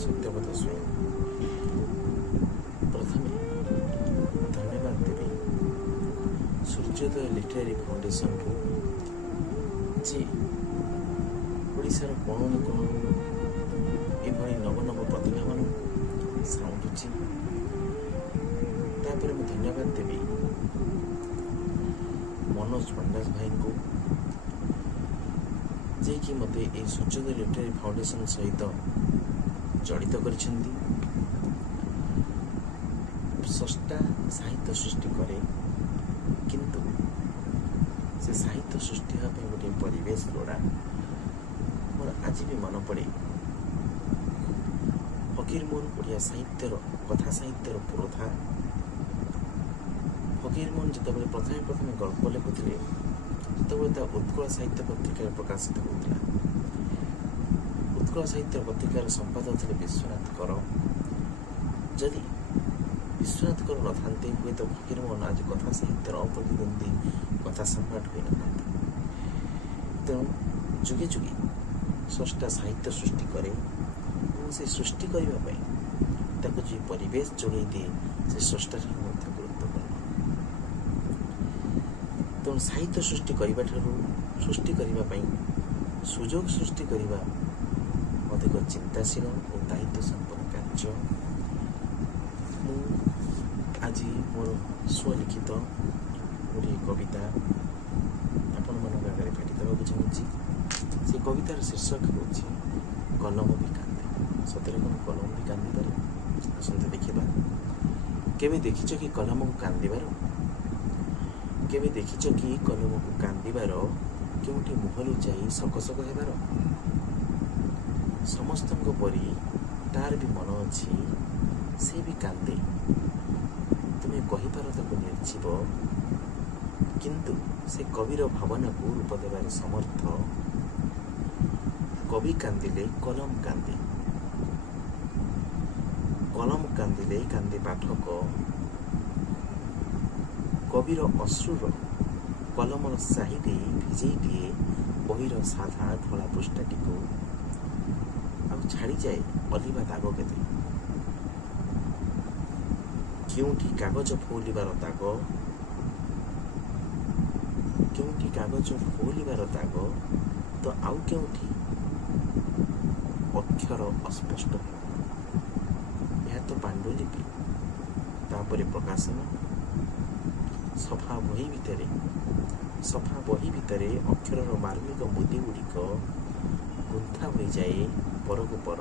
सत्यपथ स्वयं प्रथमे धन्यवाद देवी सूर्योदय लिटरेरी फाउंडेशन को जे ओडिशार कोण अनुकोण एभली नव नव प्रतिभा मान साउंडुची तापर मैं धन्यवाद देवी मनोज पंडास भाई को जे कि मते ए सूर्योदय लिटरेरी फाउंडेशन सहित जड़ित करिसेंती स्रष्टा साहित्य सृष्टि करे किंतु से साहित्य सृष्टि होगा गोटे परिवेश लोड़ा मोर आज भी मन पड़े फकीरमोहन ओडिया साहित्यर कथा साहित्यर पुरोधा फकीरमोहन जिते प्रथमे गल्प लिखुले जिते उत्कल साहित्य पत्रिका प्रकाशित होता उत्कल साहित्य पत्रिकार संपादक थे विश्वनाथ कर जदि विश्वनाथ कर न था हुए तो फकीरमोहन आज कथा साहित्यर अप्रतिद्वंदी कथा सम्राट हो न था तेणु जुगे जुगे स्रष्टा साहित्य सृष्टि करे से सृष्टि करने जो परिवेश जोगे दिए से स्रष्टा गुरुत्वपूर्ण तेणु साहित्य सृष्टि करने सृष्टि करने सुजोग सृष्टि करने अधिक चिंताशील और दायित्व संपन्न कार्य आज मोर स्वलिखित गोटे कविता आपण मान आगे भेटी देवाक चाहूँगी से कवितार शीर्षक हूँ कलम भी कांदे सतरे कौन कलम भी कांदी पारे आसते देखा केवे देखिछ कि कलम को कांदार केवे देखिछ कि कलम को कांदार केउठी मुह लुचाई सकसक हेबार समस्त परी तार भी मन अच्छी से भी कांदे तुम्हें कहीपार ताको निर्जीव किंतु से कविर भावना को रूप देवार समर्थ कवि कांदिले कलम कांदे कलम कांदिले कांदे पाठक कविर अश्रुर कलमर साहिदे भिजई दिए बहीर साधा धला पृष्ठाटी को छाड़ी जाए अलिवा दाग केते केउठी कागज फौलिबार दाग केउठी कागज फौलिबार दाग तो आउ केउठी अक्षर अस्पष्ट यह तो पांडुलिपि तापरे प्रकाशन सफा बही भितर अक्षर मार्मिक मुदी गुड़िक गुंथा हो जाए परकु पर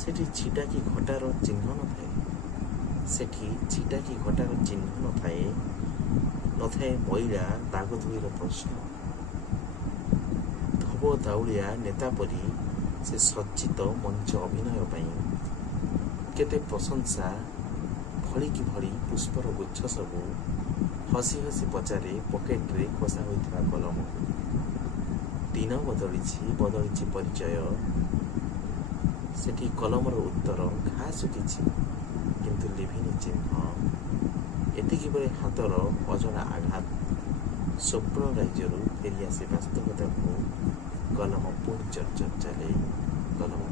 सेठी छिटा कि घटार चिन्ह न थाए सेठी छिटा कि घटार चिन्ह न थाए मैला दाग धोईर प्रश्न धोब दाउलिया नेता परी से सज्जित मंच अभिनय केते प्रशंसा भली कि भली पुष्पर गुच्छ सबू हसी हसी पचारे पकेट रे खोसा होइथिबा कलम दिन बदली परिचय सेठी कलमर उत्तर घा सुखी किंतु लिभिनी चिन्ह एतिकी बेले हाथर अजड़ा आघात स्वप्न राज्य फेरी आसे वास्तवता को कलम पुणी चर्चा चले कलम